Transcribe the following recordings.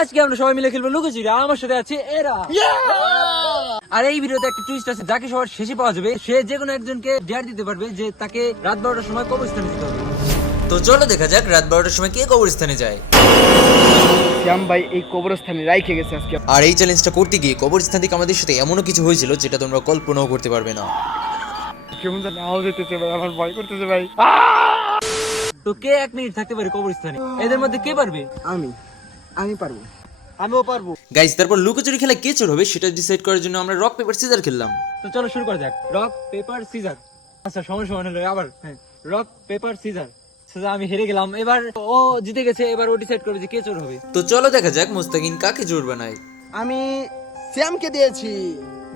আজকে আমরা সবাই মিলে খেলবো লুকোচুরি। আমার সাথে আছে এরা। আর এই ভিডিওতে একটা টুইস্ট আছে, যাকে সবার শেষে পাওয়া যাবে সে যে কোনো একজনকে ডেয়ার দিতে পারবে যে তাকে রাত 12টার সময় কবরস্থানে যেতে হবে। তো চলো দেখা যাক রাত 12টার সময় কে কবরস্থানে যায়। শ্যাম ভাই এই কবরস্থানে রাইখে গেছে আজকে। আর এই চ্যালেঞ্জটা করতে গিয়ে কবরস্থান থেকে আমাদের সাথে এমনও কিছু হয়েছিল যেটা তোমরা কল্পনাও করতে পারবে না। কেমন জানি আওয়াজ হইতেছে ভাই, আমার ভয় করতেছে ভাই। তো কে 1 মিনিট থাকতে পারে কবরস্থানে? এদের মধ্যে কে পারবে? আমি পারবো, আমিও পারবো। গাইস, তারপর লুকোচুরি খেলা কে চোর হবে সেটা ডিসাইড করার জন্য আমরা রক পেপার সিজার খেললাম। তো চলো শুরু করা যাক। Rock paper scissor. আচ্ছা সমান সমান হলো আবার। হ্যাঁ, রক পেপার সিজার। আমি হেরে গেলাম, এবার ও জিতে গেছে, এবার ও ডিসাইড করবে যে কে চোর হবে। তো চলো দেখা যাক মুস্তাকিন কাকে চোর বানায়। আমি শ্যামকে দিয়েছি।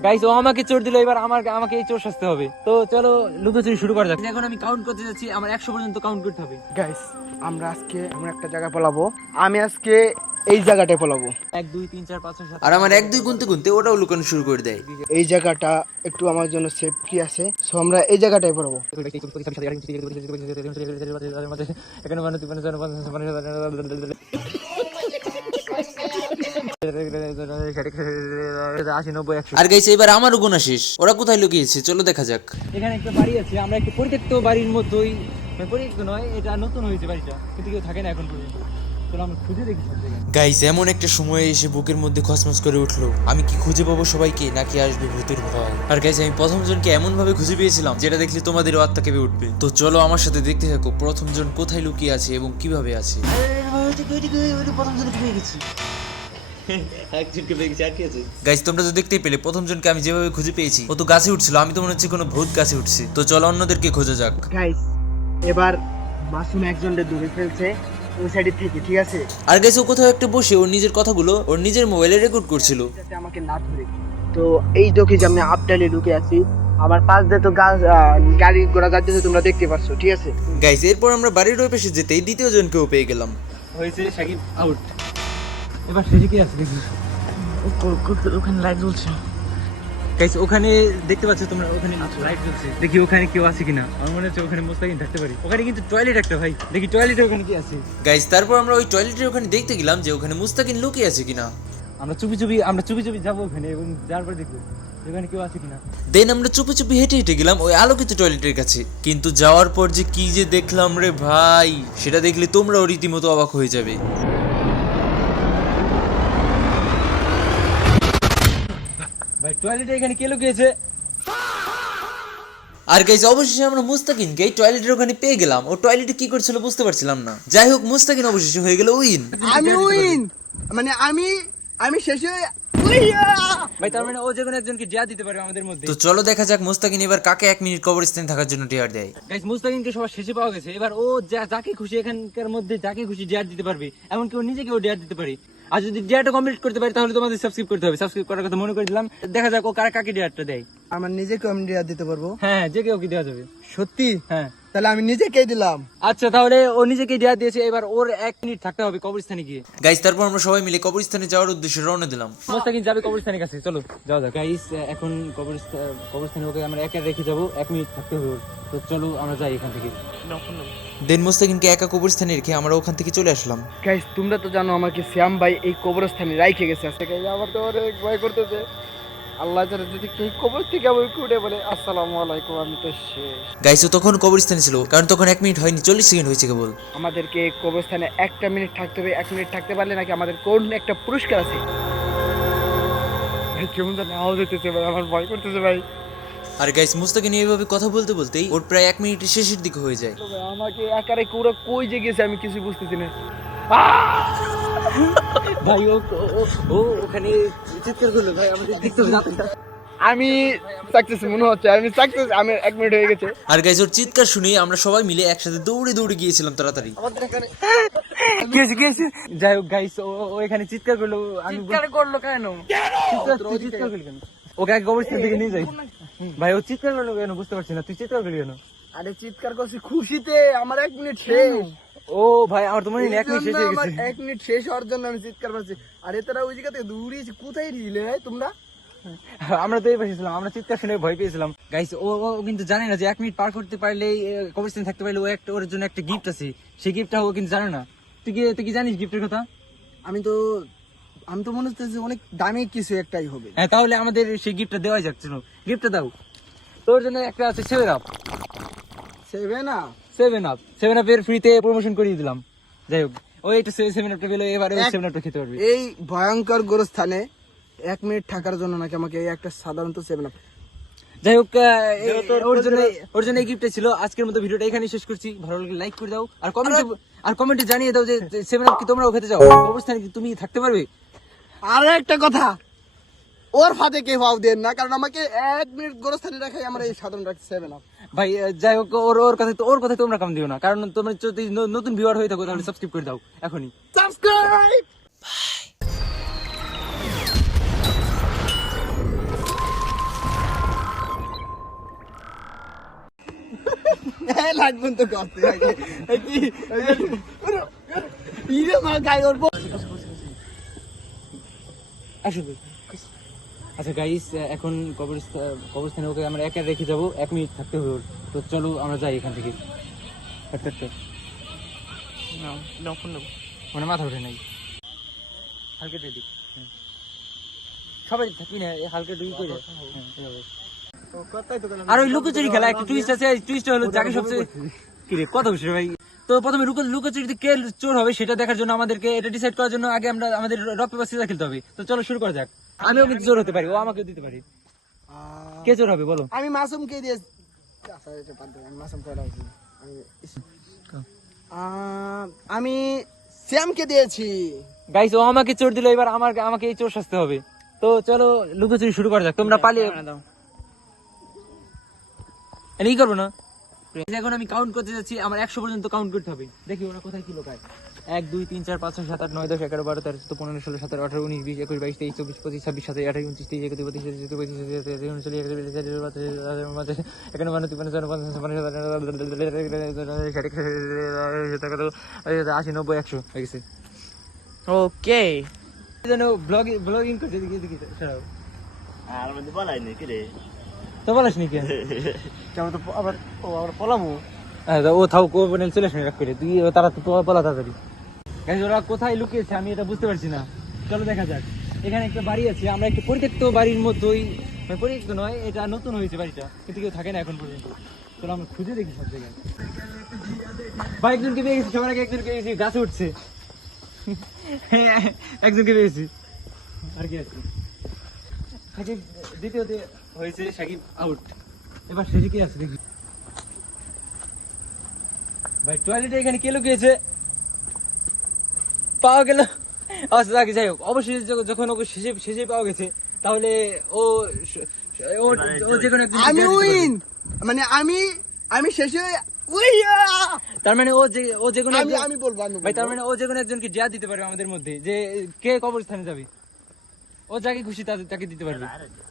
গাইস, ও আমাকে চোর দিল, এবার আমাকে এই চোর সাজতে হবে। তো চলো লুকোচুরি শুরু করা যাক। এখন আমি কাউন্ট করতে যাচ্ছি, আমার 100 পর্যন্ত কাউন্ট করতে হবে। গাইস, আমরা আজকে এমন একটা জায়গায় পলাবো, আমি আজকে এই জায়গাটায় পলাবো। 1 2 3 4 5 6 7। আর আমার 1 2 গুনতে গুনতে ওটাও লুকানো শুরু করে দেয়। এই জায়গাটা একটু আমার জন্য সেফ কি আছে, সো আমরা এই জায়গাটায় পলাবো। আর গাইস, এবার আমারও গোনা শেষ। ওরা কোথায় লুকিয়েছে চলো দেখা যাক। এখানে একটা বাড়ি আছে, আমরা একটা পরিত্যক্ত বাড়ির মধ্যেই, পরিত্যক্ত নয়, এটা নতুন হয়েছে বাড়িটা, কিন্তু কেউ থাকে না এখন পর্যন্ত। চলো আমরা খুঁজে দেখি সব জায়গায়। গাইস, এমন একটা সময় এসে বুকের মধ্যে খসমস করে উঠলো। আমি কি খুঁজে পাবো সবাইকে, নাকি আসবে ভূতের ভয়? আর গাইস, আমি প্রথম জনকে এমন ভাবে খুঁজে পেয়েছিলাম যেটা দেখলে তোমাদেরও আত্মা কেঁপে উঠবে। তো চলো আমার সাথে দেখতে থাকো প্রথম জন কোথায় লুকিয়ে আছে এবং কিভাবে আছে। গাইস, তোমরা তো দেখতেই পেলে প্রথম জনকে আমি যেভাবে খুঁজে পেয়েছি, ও তো গাছে উঠছিল, আমি তো মনে হচ্ছে কোনো ভূত গাছে উঠছে। তো চলো অন্যদেরকে খোঁজা যাক। গাইস, এবার মাসুম একজনকে দূরে ফেলছে ওই সাইড থেকে, ঠিক আছে? আর গাইস, ও কোথাও একটা বসে ওর নিজের কথাগুলো ওর নিজের মোবাইলে রেকর্ড করছিল। যাতে আমাকে না ধরে। তো এই দেখি যে আমি আপডালে ঢুকে আছি, আমার পাশ দিয়ে তো গাড়ি ঘোড়া যাচ্ছে, তোমরা দেখতে পাচ্ছ, ঠিক আছে? গাইস, এরপর আমরা বাড়ির ওই পাশে যেতেই দ্বিতীয় জনকেও পেয়ে গেলাম। হয়েছে সাকিব আউট। এবার শেষে কি আছে দেখি। ওখানে লাইট জ্বলছে। গাইস, ওখানে দেখতে পাচ্ছ তোমরা, ওখানে লাইট জ্বলছে। দেখি ওখানে কেউ আছে কিনা। আমার মনে হচ্ছে ওখানে মুস্তাকিন থাকতে পারি। ওখানে কিন্তু টয়লেট একটা, ভাই দেখি টয়লেটে ওখানে কি আছে। গাইস, তারপর আমরা ওই টয়লেটের ওখানে দেখতে গেলাম যে ওখানে মুস্তাকিন লুকিয়ে আছে কিনা। আমরা চুপি চুপি যাবো ওখানে এবং যাওয়ার পর দেখবো ওখানে কেউ আছে কিনা। দেন আমরা চুপি চুপি হেঁটে হেঁটে গেলাম ওই আলোকিত টয়লেটের কাছে। কিন্তু যাওয়ার পর যে কি যে দেখলাম রে ভাই, সেটা দেখলে তোমরাও রীতিমতো অবাক হয়ে যাবে। ভাই টয়লেটে এখানে কে লুকিয়েছে? আর গাইস, অবশেষে আমরা মুস্তাকিনকে এই টয়লেটের ওখানে পেয়ে গেলাম। ও টয়লেটে কি করছিল বুঝতে পারছিলাম না। যাই হোক, মুস্তাকিন অবশেষে হয়ে গেল উইন। আমি উইন, মানে আমি শেষে। ভাই তার মানে ও যে কোনো একজনকে ডেয়ার দিতে পারে আমাদের মধ্যে। তো চলো দেখা যাক মুস্তাকিন এবার কাকে 1 মিনিট কবরস্থানে থাকার জন্য ডেয়ার দেয়। গাইস, মুস্তাকিনকে সবার শেষে পাওয়া গেছে। এবার ও যাকে খুশি এখানকার মধ্যে যাকে খুশি ডেয়ার দিতে পারবে, এমনকি ও নিজেকেও ডেয়ার দিতে পারে। আর যদি ডেয়ারটা কমপ্লিট করতে পারি তাহলে তোমাদের সাবস্ক্রাইব করতে হবে। সাবস্ক্রাইব করার কথা মনে করে দিলাম। দেখা যাক ও কাকে ডেয়ারটা দেয়। আমার নিজেকে আমি ডেয়ার দিতে পারবো? হ্যাঁ, যে কেউ কি দেওয়া যাবে। সত্যি? হ্যাঁ, তাহলে আমি নিজেকেই দিলাম। আচ্ছা তাহলে ও নিজেকে ডেয়ার দিয়েছে, এবার ওর 1 মিনিট থাকতে হবে কবরস্থানে গিয়ে। গাইস, তারপর আমরা সবাই মিলে কবরস্থানে যাওয়ার উদ্দেশ্যে রওনা দিলাম। মুস্তাকিন যাবে কবরস্থানের কাছে, চলো যাওয়া যাক। গাইস, এখন কবরস্থানে ওকে আমরা একা রেখে যাবো, 1 মিনিট থাকতে হবে ওর। তো চলো আমরা যাই এখান থেকে। দেন মুস্তাকিনকে একা কবরস্থানে রেখে আমরা ওখান থেকে চলে আসলাম। গাইস, তোমরা তো জানো আমাকে শ্যাম ভাই এই কবরস্থানে রাইখে গেছে আজকে। গাইস, আমার তো অনেক ভয় করতেছে। আল্লাহ জানে যদি কেউ কবর থেকে আমি উঠে বলে আসসালামু আলাইকুম, আমি তো শেষ। গাইস, ও তখন কবরস্থানে ছিল, কারণ তখন 1 মিনিট হয়নি, 40 সেকেন্ড হয়েছে কেবল। আমাদেরকে কবরস্থানে 1 মিনিট থাকতে হবে। 1 মিনিট থাকতে পারলে নাকি আমাদের কোন একটা পুরস্কার আছে। ভাই কেমন জানি আওয়াজ হইতেছে ভাই, আমার ভয় করতেছে ভাই। আর গাইস, মুস্তাকিন এইভাবে কথা বলতে বলতেই ওর প্রায় 1 মিনিটের শেষের দিকে হয়ে যায়। তো ভাই আমাকে একারে পুরো কই যে গেছে আমি কিছু বুঝতেছি না। ভাই ও ওখানে চিৎকার করলো, ভাই আমাদের দেখতে হবে। আমি সাকসেস মনে হচ্ছে, আমি সাকসেস। আমি 1 মিনিট হয়ে গেছে। আর গাইস, ওর চিৎকার শুনে আমরা সবাই মিলে একসাথে দৌড়ে দৌড়ে গিয়েছিলাম তাড়াতাড়ি। আমাদের এখানে যাই হোক গাইস, ও এখানে চিৎকার করলো। আমি চিৎকার করলো কেন? চিৎকার করলি কেন? ওকে আগে কবরস্থান থেকে নিয়ে যাই। ভাই ও চিৎকার করলো কেন বুঝতে পারছি না। তুই চিৎকার করলি কেন? আরে চিৎকার করছি খুশিতে, আমার 1 মিনিট শেষ। ও ভাই, আমার তো মনে হয় 1 মিনিট শেষ হয়ে আমার গেছে। 1 মিনিট শেষ হওয়ার জন্য আমি চিৎকার করছি। আরে তোরা ওই জায়গা থেকে দূরে কোথায় রিলে ভাই তোমরা? আমরা তো এই পাশে ছিলাম, আমরা চিৎকার শুনে ভয় পেয়েছিলাম। গাইস, ও কিন্তু জানে না যে 1 মিনিট পার করতে পারলেই, কবরস্থানে থাকতে পারলে ওর জন্য একটা গিফট আছে। সেই গিফটটা ও কিন্তু জানে না। তুই কি জানিস গিফটের কথা? আমি তো আমি তো মনে হচ্ছে যে অনেক দামি কিছু একটাই হবে। হ্যাঁ, তাহলে আমাদের সেই গিফটটা দেওয়াই যাক। চলো গিফটটা দাও। তোর জন্য একটা আছে 7 আপ। 7 আপের ফ্রিতে প্রমোশন করিয়ে দিলাম। যাই হোক, ওই একটা 7 আপটা পেলো, এবারে 7 আপটা খেতে পারবি। এই ভয়ঙ্কর গোরস্থানে 1 মিনিট থাকার জন্য নাকি আমাকে এই একটা সাধারণত 7 আপ। যাই হোক, ওর জন্য এই গিফটটা ছিল। আজকের মতো ভিডিওটা এখানেই শেষ করছি। ভালো লাগলে লাইক করে দাও, আর কমেন্টে জানিয়ে দাও যে 7 আপ কি তোমরাও খেতে চাও, অবস্থানে কি তুমি থাকতে পারবে। আর একটা কথা, ওর ফাঁদে কেউ পাও দেন না, কারণ আমাকে 1 মিনিট গোরস্থানে রাখাই আমার এই সাধারণ রাখছে 7 আপ। ভাই যাই হোক, ওর কথা তোমরা কাম দিও না, কারণ তোমরা যদি নতুন ভিউয়ার হয়ে থাকো তাহলে সাবস্ক্রাইব করে দাও এখনই। সাবস্ক্রাইব। লাগবেন তো করতে কি ইরে মা গাই ওর আসবে। আচ্ছা গাইস, এখন কবরস্থানে ওকে আমরা একা রেখে যাবো, 1 মিনিট থাকতে হবে ওর। তো চলো আমরা যাই এখান থেকে। মানে মাথা ওঠে নাই, হালকা রেডি। সবাই থাকি না, হালকা ডুবি করে। আর ওই লুকোচুরি খেলা একটা টুইস্ট আছে। টুইস্ট হলো যাকে সবচেয়ে কি রে কত বসে ভাই। তো প্রথমে লুকোচুরিতে কে চোর হবে সেটা দেখার জন্য আমাদেরকে এটা ডিসাইড করার জন্য আগে আমাদের রক পেপার সিজার খেলতে হবে। তো চলো শুরু করা যাক। আমিও কিন্তু চোর হতে পারি, ও আমাকেও দিতে পারি। কে চোর হবে বলো? আমি মাসুমকে দিয়ে আচ্ছা এটা বাদ দাও, আমি মাসুম করা উচিত। আমি শ্যামকে দিয়েছি। গাইস, ও আমাকে চোর দিল, এবার আমাকে এই চোর সাজতে হবে। তো চলো লুকোচুরি শুরু করা যাক। তোমরা পালিয়ে দাও, এই করবো না। এখন আমি কাউন্ট করতে যাচ্ছি, আমার 100 পর্যন্ত কাউন্ট করতে হবে। দেখি ওরা কোথায় কি লোকায়। 1 2 3 4 5 6 7 8 9 10 11 12 13 14 15 16 17 18 19 20 21 22 23 24 25 26 27 28 29 30 31 32 33 ওকে ব্লগিং করছে। দেখি আর মধ্যে বলাই নেই কি রে তো বলিস নি কেন? কেমন তো আবার পলামু। ও থাও, চলে আসবে রাখ করে। তুই তারা তো বলা তাড়াতাড়ি। Guys, ওরা কোথায় লুকিয়েছে আমি এটা বুঝতে পারছি না। চলো দেখা যাক। এখানে একটা বাড়ি আছে, আমরা একটা পরিত্যক্ত বাড়ির মতোই, মানে পরিত্যক্ত নয়, এটা নতুন হয়েছে বাড়িটা, কিন্তু কেউ থাকে না এখন পর্যন্ত। চলো আমরা খুঁজে দেখি সব জায়গায়। ভাই একজনকে পেয়ে গেছি, সবার আগে একজনকে পেয়ে গেছি, গাছে উঠছে। একজনকে পেয়েছি। আর কি আছে? সাকিব দ্বিতীয়তে হয়েছে, সাকিব আউট। এবার শেষে কি আছে দেখি। ভাই টয়লেটে এখানে কে লুকিয়েছে? পাওয়া গেল। আচ্ছা যাই হোক, অবশ্যই যখন ওকে শেষে পাওয়া গেছে, তাহলে ও যে কোনো একজন আমি উইন, মানে আমি শেষে তার মানে ও যে কোনো আমি বলবো ভাই, তার মানে ও যে কোনো একজনকে জিয়া দিতে পারবে আমাদের মধ্যে, যে কে কবরস্থানে যাবে। ও যাকে খুশি তাকে দিতে পারবে।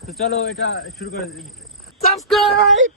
তো চলো এটা শুরু করে। সাবস্ক্রাইব।